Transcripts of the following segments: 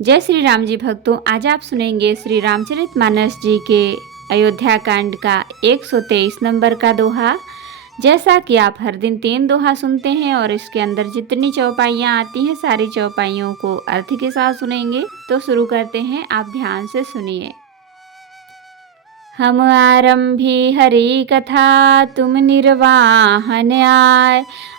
जय श्री राम जी भक्तों, आज आप सुनेंगे श्री रामचरितमानस जी के अयोध्या कांड का 123 नंबर का दोहा। जैसा कि आप हर दिन 3 दोहा सुनते हैं और इसके अंदर जितनी चौपाइयाँ आती हैं सारी चौपाइयों को अर्थ के साथ सुनेंगे। तो शुरू करते हैं, आप ध्यान से सुनिए। हम आरंभी हरि कथा तुम निर्वाहन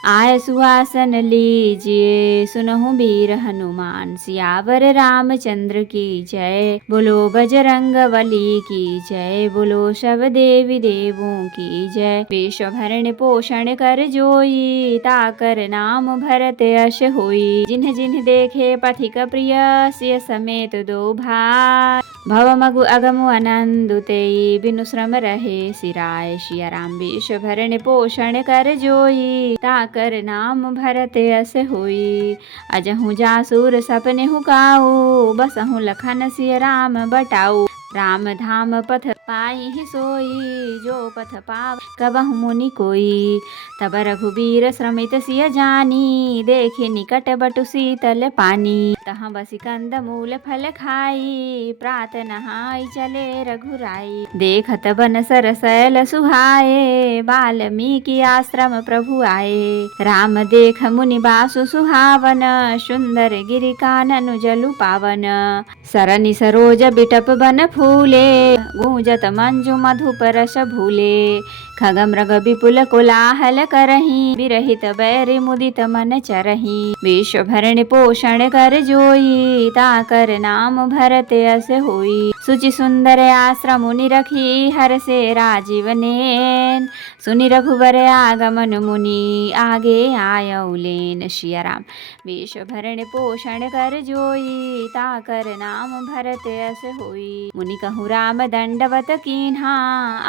आय सुहासन लीजिए सुनहु वीर हनुमान सियावर रामचंद्र की जय। बोलो बजरंग बली की जय, बोलो सब देवी देवों की जय। विश्व भरण पोषण कर जोई ताकर नाम भरत यश होई। जिन्ह जिन्ह देखे पथिक प्रिय सिय समेत दो भाई। भव मगु अगमु आनंद तेई बिनु श्रम रहे सिराय। सिया राम विश्व भरण पोषण कर जोई ताकर नाम भरत यश होई। अजहु जासुर सपने हुकाऊ बसहु लखन सिय राम बटाऊ। राम धाम पथ पाई ही सोई जो पथ पाव कबहु मुनि कोई। तब रघुबीर श्रमित सिय जानी देखि निकट बटु शीतल पानी। तहाँ बसी कंद मूल फल खाई प्रात नहाई चले रघुराई। देखत बन सरसैल सुहाए वाल्मीकि आश्रम प्रभु आए। राम देख मुनि बासु सुहावन सुंदर गिरि कानन जलु पावन। सरनि सरोज बिटप बन फूले गूंजत मंजु मधुपर रस भूले। खग मृग विपुल कोलाहल करही विरहित बैरि मुदित मन चरही। विश्व भरण पोषण कर जोई ताकर नाम भरत यश होई। सुचि सुंदर आश्रम मुनि रखी हर से राजीव नेन। सुनि रघुबर आगमन मुनि आगे आयऊ लेन। सिया राम विश्व भरण पोषण कर जोई ताकर नाम भरत यश होई। मुनि कहु राम दंडवत कीन्हा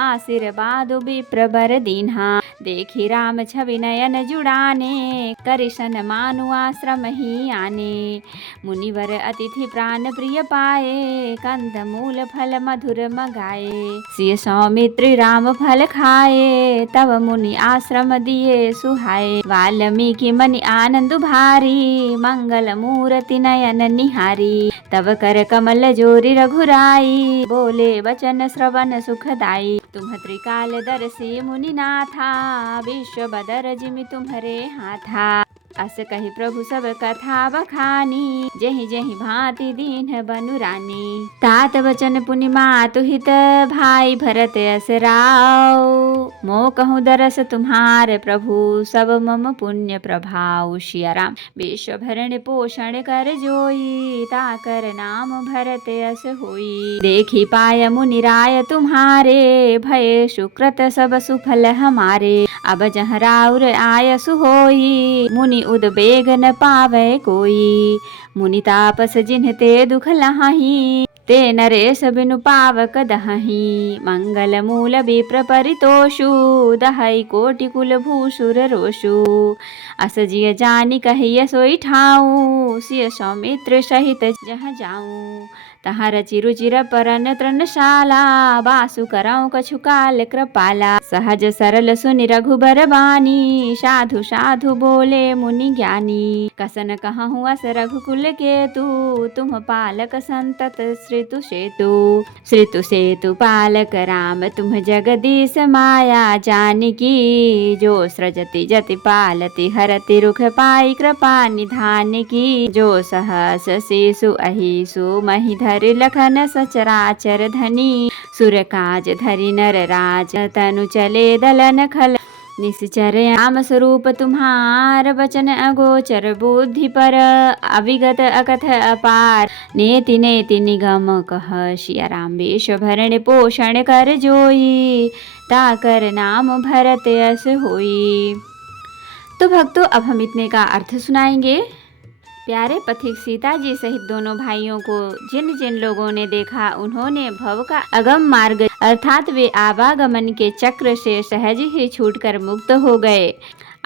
आशीर्वाद विप्र बर दीन्हा। देखी राम छवि नयन जुड़ाने करिशन मानु आश्रम ही आने। मुनिवर अतिथि प्राण प्रिय पाए कंद मूल फल मधुर मगाए। सिय सौमित्र राम फल खाए तब मुनि आश्रम दिए सुहाए। वाल्मीकि मनि आनंद भारी मंगल मूर्ति नयन निहारी। तब कर कमल जोरी रघुराई बोले वचन श्रवण सुखदाई। तुम त्रिकाल दर्शी मुनि नाथा विश्व बदर जिमि तुम्हरे हाथा। अस कही प्रभु सब कथा बखानी जहि जहि भांति दीन बनु रानी। तात वचन पुनि मातु हित भाई भरत यस राव। मो कहूँ दरस तुम्हार प्रभु सब मम पुण्य प्रभाव। सिया राम विश्व भरण पोषण कर जोई ताकर नाम भरत यस होई। देखी पाय मुनि राय तुम्हारे भय सुकृत सब सुफल हमारे। अब जहाँ राउर आयस होई मुनि उद्वेग न पावे कोई। मुनि तापस जिन्ह ते दुख लहाही ते नरेश बिनु पावक दहही। मंगल मूल विप्र परितोषु दहई कोटि कुल भूसुर रोषु। अस जिय जानी कहिय सोई ठाऊ सिय सौमित्र सहित जहाँ जाऊं। तहाँ रचि रुचिर परन तृणशाला बासु करऊँ कछु काल कृपाला। सहज सरल सुनि रघुबर बानी साधु साधु बोले मुनि ज्ञानी। कसन कहूँ अस रघुकुल केतु तुम पालक संतत श्रितु सेतु। श्रितु सेतु पालक राम तुम जगदीश माया जानकी। जो सृजति जति पालति हरति रुख पाई कृपा निधान की। जो सहस शिशु अहिसु मही धरि लखन सचराचर धनी। सुर काज धरि नर राज तनु चले दलन खल। निश्चर राम स्वरूप तुम्हार वचन अगोचर बुद्धि पर अविगत अकथ अपार। नेति नेति निगम कह सिया राम विश्व भरण पोषण कर जोई ताकर नाम भरत यश होई। तो भक्तों, अब हम इतने का अर्थ सुनाएंगे। प्यारे पथिक सीता जी सहित दोनों भाइयों को जिन जिन लोगों ने देखा उन्होंने भव का अगम मार्ग अर्थात वे आवागमन के चक्र से सहज ही छूटकर मुक्त हो गए।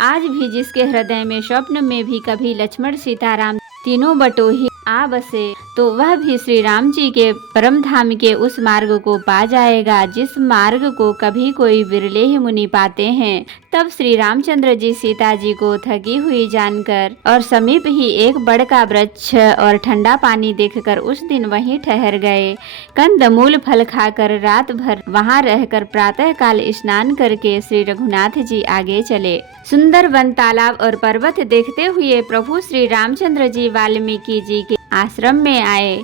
आज भी जिसके हृदय में स्वप्न में भी कभी लक्ष्मण सीताराम तीनों बटोही आ बसे तो वह भी श्री राम जी के परम धाम के उस मार्ग को पा जाएगा जिस मार्ग को कभी कोई विरले ही मुनि पाते हैं। तब श्री रामचंद्र जी सीता जी को थकी हुई जानकर और समीप ही एक बड़ का वृक्ष और ठंडा पानी देखकर उस दिन वहीं ठहर गए। कंदमूल फल खाकर रात भर वहां रहकर प्रातः काल स्नान करके श्री रघुनाथ जी आगे चले। सुंदर वन, तालाब और पर्वत देखते हुए प्रभु श्री रामचंद्र जी वाल्मीकि जी के आश्रम में आए।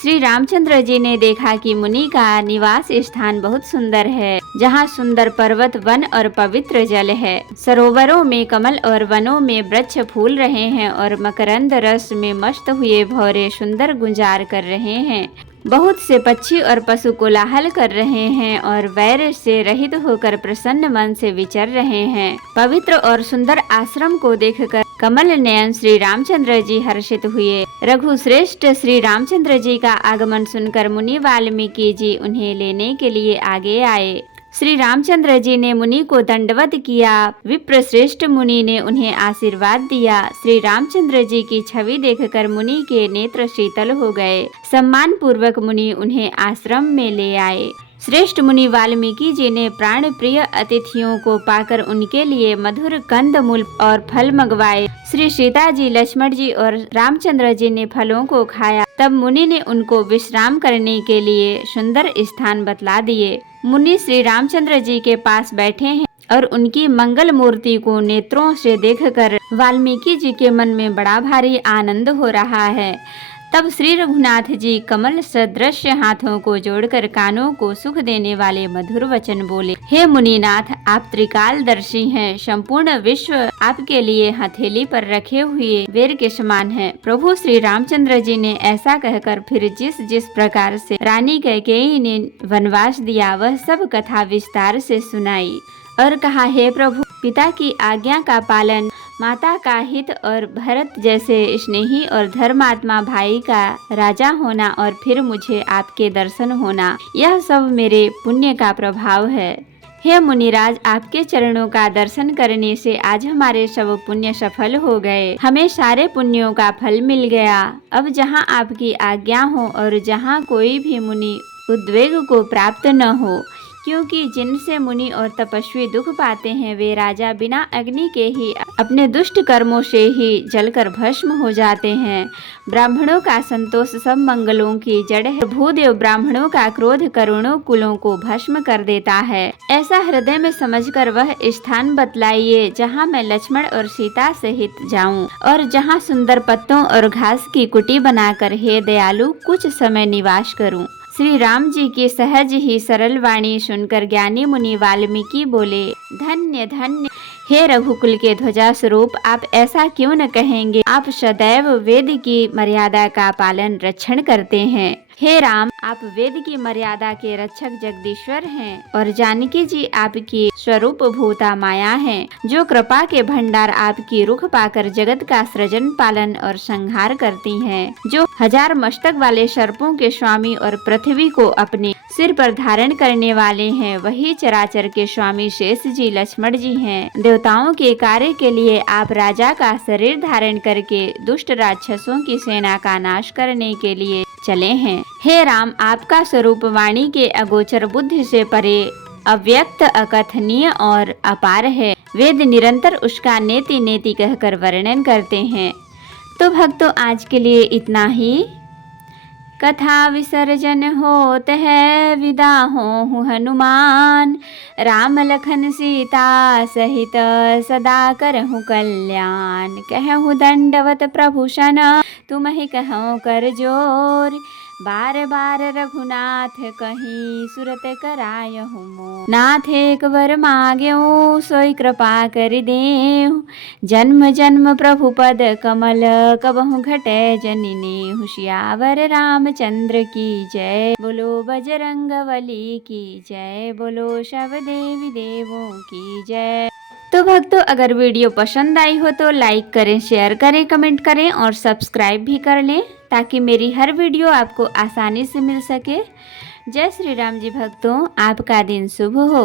श्री रामचंद्र जी ने देखा कि मुनि का निवास स्थान बहुत सुंदर है, जहाँ सुंदर पर्वत, वन और पवित्र जल है। सरोवरों में कमल और वनों में वृक्ष फूल रहे हैं और मकरंद रस में मस्त हुए भौरे सुंदर गुंजार कर रहे हैं। बहुत से पक्षी और पशु कोलाहल कर रहे हैं और वैर से रहित होकर प्रसन्न मन से विचर रहे हैं। पवित्र और सुंदर आश्रम को देखकर कमल नयन श्री रामचंद्र जी हर्षित हुए। रघुश्रेष्ठ श्री रामचंद्र जी का आगमन सुनकर मुनि वाल्मीकि जी उन्हें लेने के लिए आगे आए। श्री रामचंद्र जी ने मुनि को दंडवत किया। विप्रश्रेष्ठ मुनि ने उन्हें आशीर्वाद दिया। श्री रामचंद्र जी की छवि देखकर मुनि के नेत्र शीतल हो गए। सम्मान पूर्वक मुनि उन्हें आश्रम में ले आए। श्रेष्ठ मुनि वाल्मीकि जी ने प्राण प्रिय अतिथियों को पाकर उनके लिए मधुर कंदमूल और फल मंगवाए। श्री सीता जी, लक्ष्मण जी और रामचंद्र जी ने फलों को खाया। तब मुनि ने उनको विश्राम करने के लिए सुंदर स्थान बतला दिए। मुनि श्री रामचंद्र जी के पास बैठे हैं और उनकी मंगल मूर्ति को नेत्रों से देखकर वाल्मीकि जी के मन में बड़ा भारी आनंद हो रहा है। तब श्री रघुनाथ जी कमल सदृश हाथों को जोड़कर कानों को सुख देने वाले मधुर वचन बोले। हे मुनिनाथ, आप त्रिकालदर्शी हैं। संपूर्ण विश्व आपके लिए हथेली पर रखे हुए बेर के समान है। प्रभु श्री रामचंद्र जी ने ऐसा कहकर फिर जिस जिस प्रकार से रानी कैकेयी ने वनवास दिया वह सब कथा विस्तार से सुनाई और कहा, हे प्रभु, पिता की आज्ञा का पालन, माता का हित और भरत जैसे स्नेही और धर्मात्मा भाई का राजा होना और फिर मुझे आपके दर्शन होना, यह सब मेरे पुण्य का प्रभाव है। हे मुनिराज, आपके चरणों का दर्शन करने से आज हमारे सब पुण्य सफल हो गए। हमें सारे पुण्यों का फल मिल गया। अब जहाँ आपकी आज्ञा हो और जहाँ कोई भी मुनि उद्वेग को प्राप्त न हो, क्योंकि जिनसे मुनि और तपस्वी दुख पाते हैं वे राजा बिना अग्नि के ही अपने दुष्ट कर्मों से ही जलकर भस्म हो जाते हैं। ब्राह्मणों का संतोष सब मंगलों की जड़ है। भूदेव ब्राह्मणों का क्रोध करोड़ों कुलों को भस्म कर देता है। ऐसा हृदय में समझकर वह स्थान बतलाइए जहाँ मैं लक्ष्मण और सीता सहित जाऊं और जहाँ सुंदर पत्तों और घास की कुटी बनाकर हे दयालु कुछ समय निवास करूं। श्री राम जी की सहज ही सरल वाणी सुनकर ज्ञानी मुनि वाल्मीकि बोले, धन्य धन्य हे रघुकुल के ध्वजा स्वरूप, आप ऐसा क्यों न कहेंगे। आप सदैव वेद की मर्यादा का पालन रक्षण करते हैं। हे राम, आप वेद की मर्यादा के रक्षक जगदीश्वर हैं और जानकी जी आपकी स्वरूप भूता माया हैं, जो कृपा के भंडार आपकी रुख पाकर जगत का सृजन, पालन और संहार करती हैं, जो हजार मस्तक वाले सर्पों के स्वामी और पृथ्वी को अपने सिर पर धारण करने वाले हैं। वही चराचर के स्वामी शेष जी लक्ष्मण जी हैं। देवताओं के कार्य के लिए आप राजा का शरीर धारण करके दुष्ट राक्षसों की सेना का नाश करने के लिए चले हैं। हे राम, आपका स्वरूप वाणी के अगोचर, बुद्धि से परे, अव्यक्त, अकथनीय और अपार है। वेद निरंतर उसका नेति नेति कहकर वर्णन करते हैं। तो भक्तों, आज के लिए इतना ही। कथा विसर्जन होत है, विदा हो हनुमान। राम लखन सीता सहित सदा करहु कल्याण। कहु दंडवत प्रभु सन, तुम ही कहो कर जोर। बार बार रघुनाथ कहीं, सुरत करायहु मोर। नाथ एक वर माग्यो, सोई कृपा कर देहु। जन्म जन्म प्रभु पद कमल, कबहु घटे जननी। होशियावर रामचंद्र की जय, बोलो बजरंगबली की जय, बोलो सब देवी देवों की जय। तो भक्तों, अगर वीडियो पसंद आई हो तो लाइक करें, शेयर करें, कमेंट करें और सब्सक्राइब भी कर लें, ताकि मेरी हर वीडियो आपको आसानी से मिल सके। जय श्री राम जी भक्तों, आपका दिन शुभ हो।